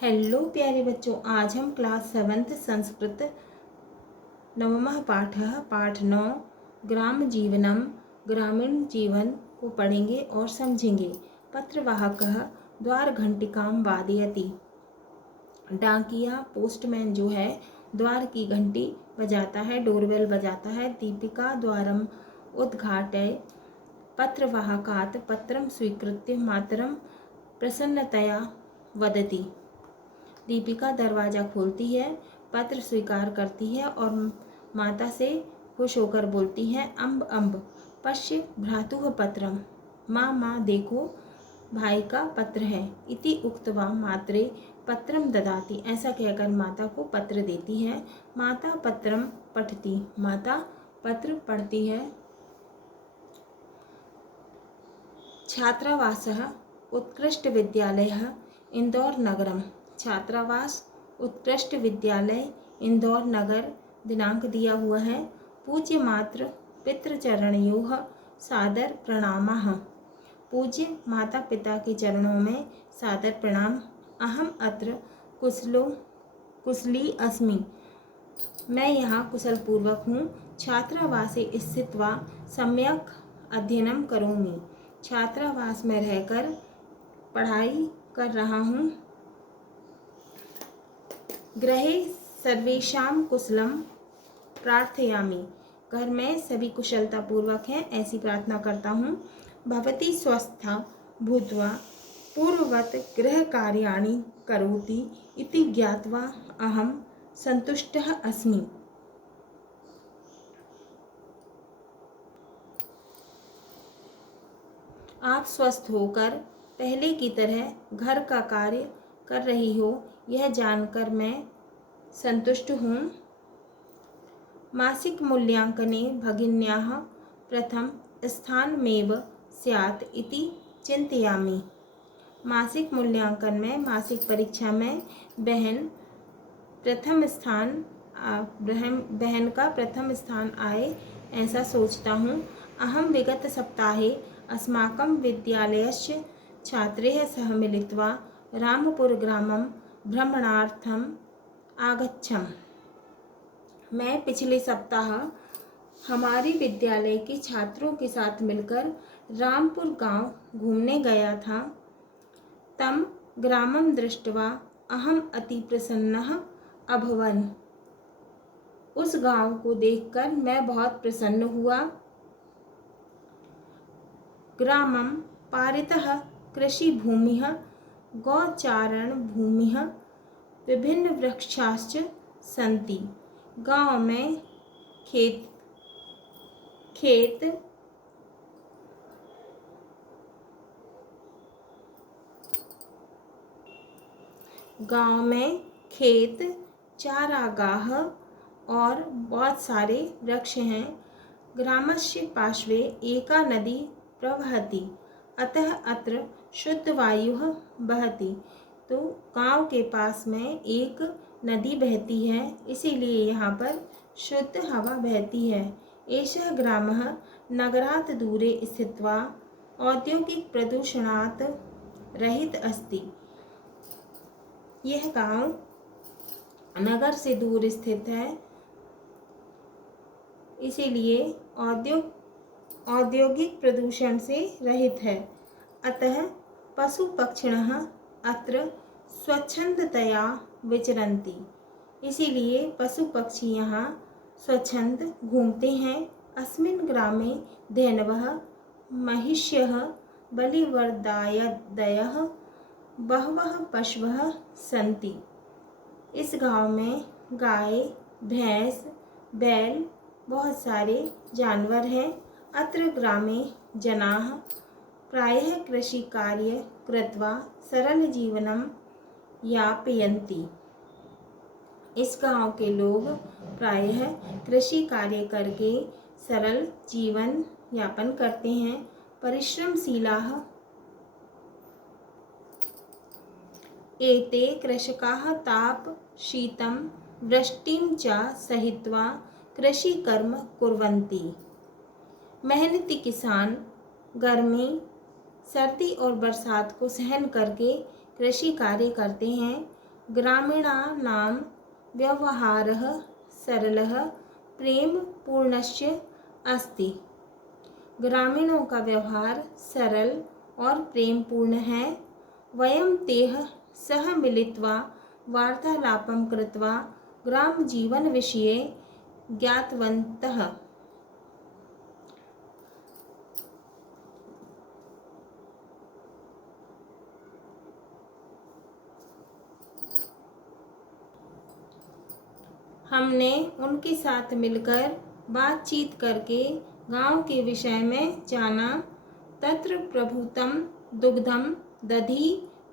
Hello प्यारे बच्चों, आज हम क्लास 7 संस्कृत नवमः पाठ 9 ग्राम जीवनम ग्रामीण जीवन को पढ़ेंगे और समझेंगे। पत्रवाहकः द्वार घंटिकां वादयति। डाकिया पोस्टमैन जो है द्वार की घंटी बजाता है, डोरबेल बजाता है। दीपिका द्वारम उद्घाटय। पत्रवाहकात् पत्रं स्वीकृत्य मातरं प्रसन्नतया वदति। दीपिका दरवाज़ा खोलती है, पत्र स्वीकार करती है और माता से खुश होकर बोलती है, अम्ब अम्ब पश्य भ्रातुः पत्रम। माँ माँ देखो, भाई का पत्र है। इति उक्त्वा मात्रे पत्रम ददाति। ऐसा कहकर माता को पत्र देती है। माता पत्रम पठति। माता पत्र पढ़ती है। छात्रावासः उत्कृष्ट विद्यालयः इंदौर नगरम। छात्रावास उत्कृष्ट विद्यालय इंदौर नगर। दिनांक दिया हुआ है। पूज्य मात्र पितृचरणयोः सादर प्रणामाः। पूज्य माता पिता के चरणों में सादर प्रणाम। अहम अत्र कुशली अस्मि। मैं यहाँ कुशल पूर्वक हूँ। छात्रावासे स्थित्वा सम्यक अध्ययनम करोमि। छात्रावास में रहकर पढ़ाई कर रहा हूँ। गृहे सर्वेषां कुशलम प्रार्थयामि। घर में सभी कुशलता पूर्वक हैं, ऐसी प्रार्थना करता हूँ। भवती स्वस्था भूत्वा पूर्ववत् गृह कार्याणि करोति इति ज्ञात्वा अहम संतुष्टः अस्मि। आप स्वस्थ होकर पहले की तरह घर का कार्य कर रही हो, यह जानकर मैं संतुष्ट हूँ। मासिक मूल्यांकने भगिन्याः प्रथम स्थानमेव स्यात् इति चिन्तयामि। मासिक मूल्यांकन में, मासिक परीक्षा में बहन का प्रथम स्थान आए, ऐसा सोचता हूँ। अहम विगत सप्ताहे अस्माकं विद्यालयस्य छात्रैः सह मिलित्वा रामपुर ग्रामं भ्रमणार्थम आगच्छम। मैं पिछले सप्ताह हमारे विद्यालय के छात्रों के साथ मिलकर रामपुर गांव घूमने गया था। तम ग्रामं दृष्ट्वा अहम अति प्रसन्नः अभवन्। उस गांव को देखकर मैं बहुत प्रसन्न हुआ। ग्रामं पारितः कृषि भूमिः गौचारण भूमिः विभिन्न वृक्षाश्च सन्ति। गांव में खेत चारागाह और बहुत सारे वृक्ष हैं। ग्रामस्य पार्श्वे एका नदी प्रवहति, अतः अत्र शुद्ध वायुः बहति। तो गांव के पास में एक नदी बहती है, इसीलिए यहाँ पर शुद्ध हवा बहती है। एषः ग्रामः नगरात् दूरे स्थित्वा औद्योगिक प्रदूषणात् रहित अस्ति। यह गांव नगर से दूर स्थित है, इसीलिए औद्योगिक प्रदूषण से रहित है। अतः पशु पक्षिणः अत्र स्वच्छंदतया विचरन्ति। इसीलिए पशु पक्षी यहाँ स्वच्छंद घूमते हैं। अस्मिन् ग्रामे धेनवः महिष्यः बलिवर्दायदयः बहवः पशवः सन्ति। इस गांव में गाय, भैंस, बैल, बहुत सारे जानवर हैं। अत्र ग्रामे जनाः प्रायः कृषि कार्य कृत्वा सरल जीवनम यापयन्ति। इस गांव के लोग प्रायः कृषि कार्य करके सरल जीवन यापन करते हैं। परिश्रमशीलाः एते कृषकाः ताप शीतं वृष्टिं च सहित्वा कृषिकर्म कुर्वन्ति। मेहनती किसान गर्मी, सर्दी और बरसात को सहन करके कृषि कार्य करते हैं। ग्रामीणानां व्यवहारः सरलः प्रेमपूर्णश्च अस्ति। ग्रामीणों का व्यवहार सरल और प्रेमपूर्ण है। वयं तेः सह मिलित्वा वार्तालापं कृत्वा ग्रामजीवनविषये ज्ञातवन्तः। हमने उनके साथ मिलकर बातचीत करके गांव के विषय में जाना। तत्र प्रभुतं दुग्धं दधि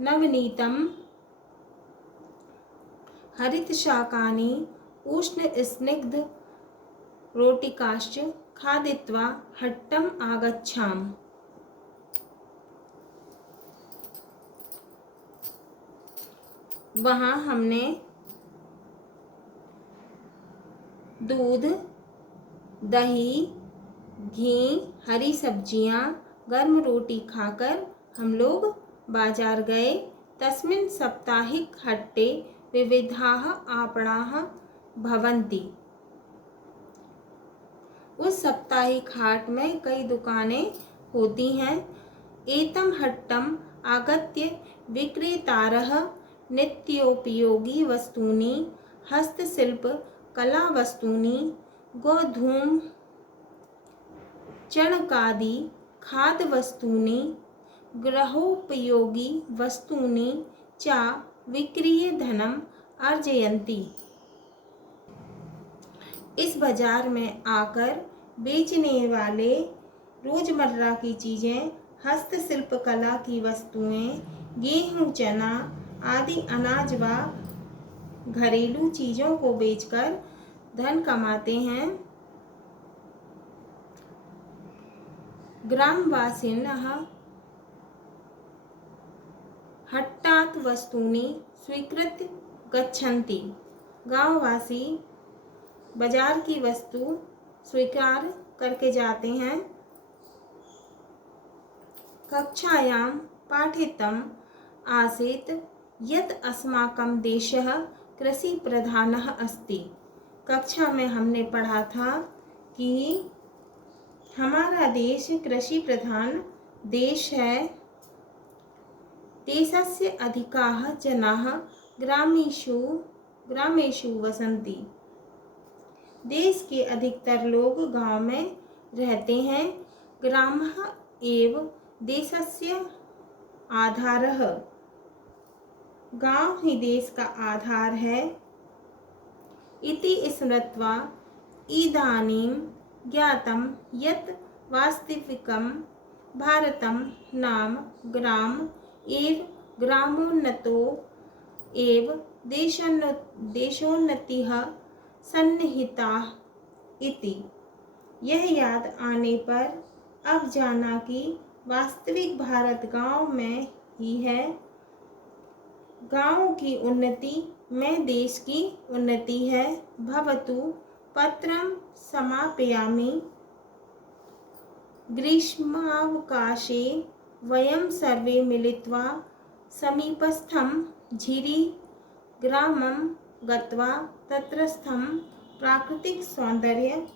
नवनीतं हरितशाकानि उष्णस्निग्ध रोटिकाश्च खादित्वा हट्टम् आगच्छाम। वहाँ हमने दूध, दही, घी, हरी सब्जियाँ, गर्म रोटी खाकर हम लोग बाजार गए। तस्मिन् साप्ताहिक हट्टे विविधाः आपणाः भवन्ति। उस साप्ताहिक हाट में कई दुकानें होती हैं। एतं हट्टम् आगत्य विक्रेतारः नित्योपयोगी वस्तूनि, हस्तशिल्प कला वस्तूनि, गोधूम चणकादि खाद्य वस्तूनि, गृहोपयोगी वस्तूनि च विक्रीय धनम् अर्जयन्ति। इस बाजार में आकर बेचने वाले रोजमर्रा की चीज़ें, हस्तशिल्प कला की वस्तुएं, गेहूं, चना आदि अनाज व घरेलू चीज़ों को बेचकर धन कमाते हैं। ग्रामवासिनः हट्टात् वस्तूनि स्वीकृत्य गच्छन्ति। गांववासी बाजार की वस्तु स्वीकार करके जाते हैं। कक्षायां पाठितम् आसीत् यत् अस्माकं देशः कृषि प्रधानः अस्ति। कक्षा में हमने पढ़ा था कि हमारा देश कृषि प्रधान देश है। देशस्य अधिकाः जनाः ग्रामेषु वसन्ति। देश के अधिकतर लोग गांव में रहते हैं। ग्रामः एव देशस्य आधारः। गांव ही देश का आधार है। इति स्मृत्वा इदानीं ज्ञातं यत् वास्तविकं भारतं नाम ग्राम एव ग्रामोन्नतो एव देशोन्नतिः सन्निहिता इति। यह याद आने पर अब जाना कि वास्तविक भारत गांव में ही है। गांव की उन्नति में देश की उन्नति है। भवतु पत्रं समापयामि। ग्रीष्मावकाशे वयं सर्वे मिलित्वा समीपस्थं झिरी ग्रामं गत्वा तत्रस्थं प्राकृतिक सौंदर्य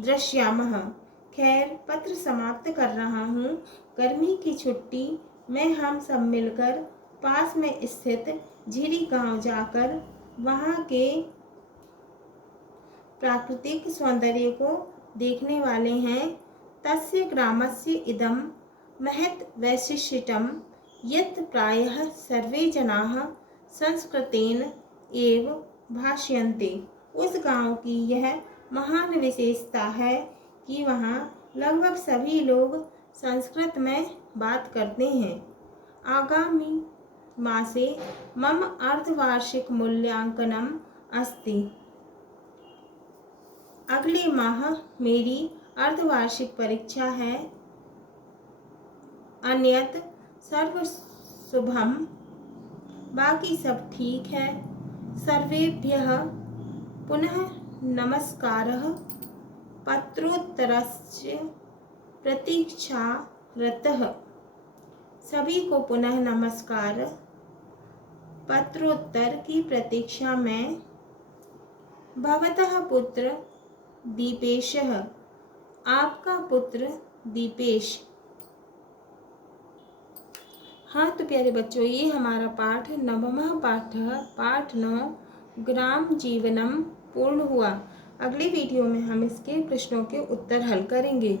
दृश्यामः। खैर, पत्र समाप्त कर रहा हूँ। गर्मी की छुट्टी में हम सब मिलकर पास में स्थित झिरी गांव जाकर वहाँ के प्राकृतिक सौंदर्य को देखने वाले हैं। तस्य ग्रामस्य इदं महत् वैशिष्ट्यं यत् प्रायः सर्वे जनाः संस्कृतेन एव भाष्यन्ते। उस गांव की यह महान विशेषता है कि वहाँ लगभग सभी लोग संस्कृत में बात करते हैं। आगामी मासे मम अर्धवार्षिक मूल्यांकनम अस्ति। अगले माह मेरी अर्धवार्षिक परीक्षा है। अन्यत सर्व शुभम। बाकी सब ठीक है। सर्वेभ्यः पुनः नमस्कारः। पत्रोत्तरस्य प्रतीक्षारतः। सभी को पुनः नमस्कार। पत्रोत्तर की प्रतीक्षा में। भवतः पुत्र दीपेशः, आपका पुत्र दीपेश। हाँ तो प्यारे बच्चों, ये हमारा पाठ नवमः पाठः पाठ 9 ग्राम जीवनम पूर्ण हुआ। अगली वीडियो में हम इसके प्रश्नों के उत्तर हल करेंगे।